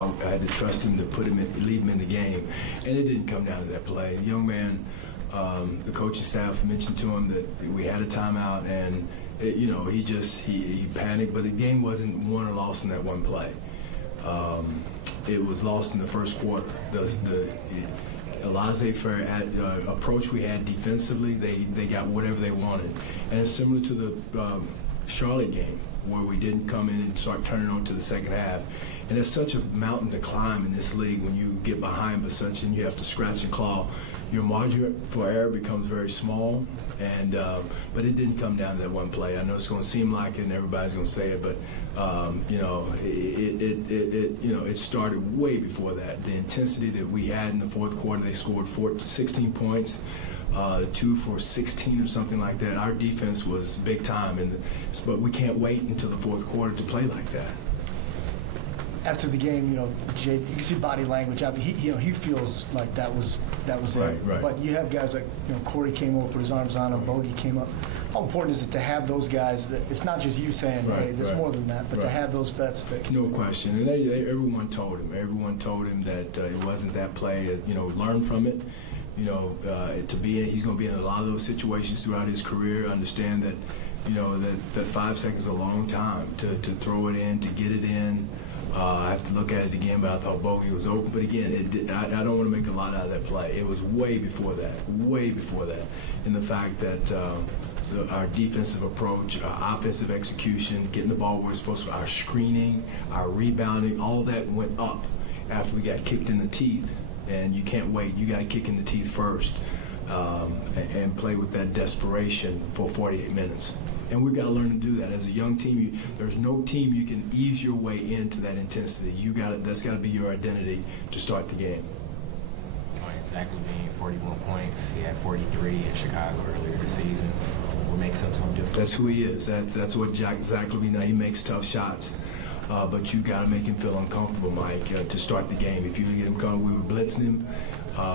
I had to trust him to leave him in the game, and it didn't come down to that play. The young man, the coaching staff mentioned to him that we had a timeout, and he panicked, but the game wasn't won or lost in that one play. It was lost in the first quarter. The laissez-faire approach we had defensively, they got whatever they wanted, and it's similar to the Charlotte game where we didn't come in and start turning on to the second half. And it's such a mountain to climb in this league when you get behind by such and you have to scratch and claw. Your margin for error becomes very small, and but it didn't come down to that one play. I know it's going to seem like it, and everybody's going to say it, but it started way before that. The intensity that we had in the fourth quarter, they scored 16 points, 2 for 16 or something like that. Our defense was big time, but we can't wait until the fourth quarter to play like that. After the game, Jaden, you can see body language. I mean, he feels like that was it. Right. But you have guys like Corey came over, put his arms on him, Bogey came up. How important is it to have those guys? It's not just you saying, "Hey, there's more than that," but to have those vets that can. No question, and everyone told him. Everyone told him that it wasn't that play. Learn from it. He's going to be in a lot of those situations throughout his career. Understand that, that 5 seconds is a long time to throw it in, to get it in. I have to look at it again, but I thought Bogey was open. But again, I don't want to make a lot out of that play. It was way before that, and the fact that our defensive approach, our offensive execution, getting the ball where it's supposed to, our screening, our rebounding, all that went up after we got kicked in the teeth. And you can't wait. You got to kick in the teeth first and play with that desperation for 48 minutes. And we've got to learn to do that. As a young team, there's no team you can ease your way into that intensity. That's got to be your identity to start the game. Zach LaVine, 41 points. He had 43 in Chicago earlier this season. What makes him so different? That's who he is. That's what Zach LaVine. He makes tough shots. But you got to make him feel uncomfortable, Mike, to start the game. If you get him coming, we were blitzing him.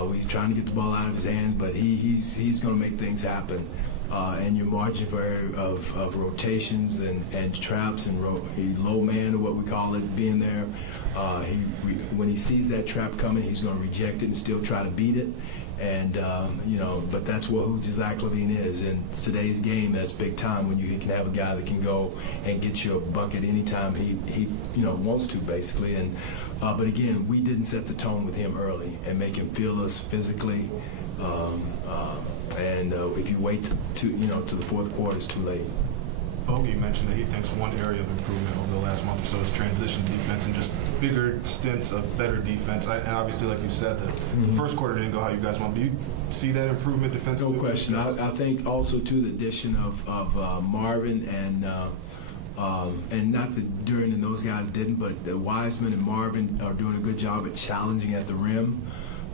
We were trying to get the ball out of his hands, but he's going to make things happen. And your margin for error of rotations and traps and low man, or what we call it, being there. When he sees that trap coming, he's going to reject it and still try to beat it. And but that's who Zach LaVine is. In today's game, that's big time when you can have a guy that can go and get you a bucket anytime he wants to, basically. And but again, we didn't set the tone with him early and make him feel us physically. And if you wait to the fourth quarter, it's too late. Bogey mentioned that he thinks one area of improvement over the last month or so is transition defense and just bigger stints of better defense. And obviously, like you said, the first quarter didn't go how you guys want. Do you see that improvement defensively? No question. I think also, too, the addition of Marvin and not that Duran and those guys didn't, but Wiseman and Marvin are doing a good job at challenging at the rim.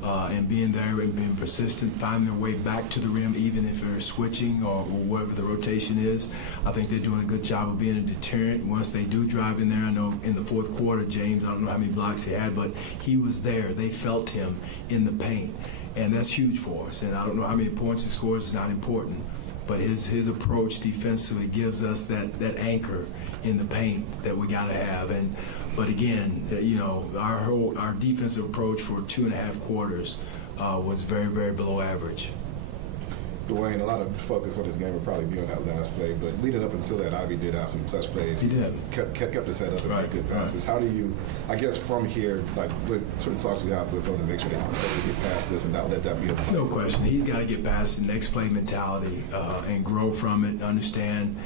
And being there and being persistent, finding their way back to the rim, even if they're switching or whatever the rotation is. I think they're doing a good job of being a deterrent once they do drive in there. I know in the fourth quarter, James, I don't know how many blocks he had, but he was there. They felt him in the paint, and that's huge for us. And I don't know how many points he scores is not important, but his approach defensively gives us that anchor in the paint that we got to have. But again, our defensive approach for 2.5 quarters was very, very below average. Dwane, a lot of focus on this game will probably be on that last play, but leading up until that, Ivey did have some clutch plays. He did. Kept his head up and made good passes. How do you, I guess, from here, like, what sort of talks we have with him to make sure that he can start to get past this and not let that be a play? No question. He's got to get past the next play mentality and grow from it, understand.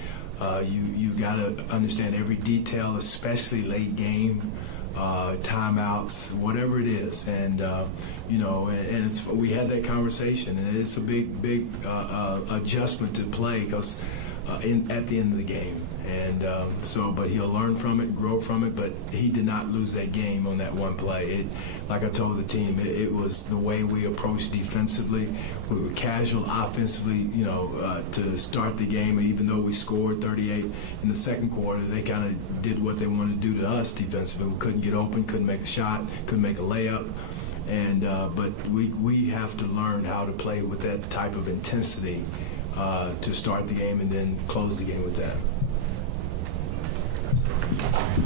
You got to understand every detail, especially late game, timeouts, whatever it is, and and we had that conversation, and it's a big adjustment to play because at the end of the game, and but he'll learn from it, grow from it. But he did not lose that game on that one play. Like I told the team, it was the way we approached defensively. We were casual offensively, to start the game. And even though we scored 38 in the second quarter, they kind of did what they wanted to do to us defensively. We couldn't get open, couldn't make a shot, couldn't make a layup. And but we have to learn how to play with that type of intensity to start the game and then close the game with that.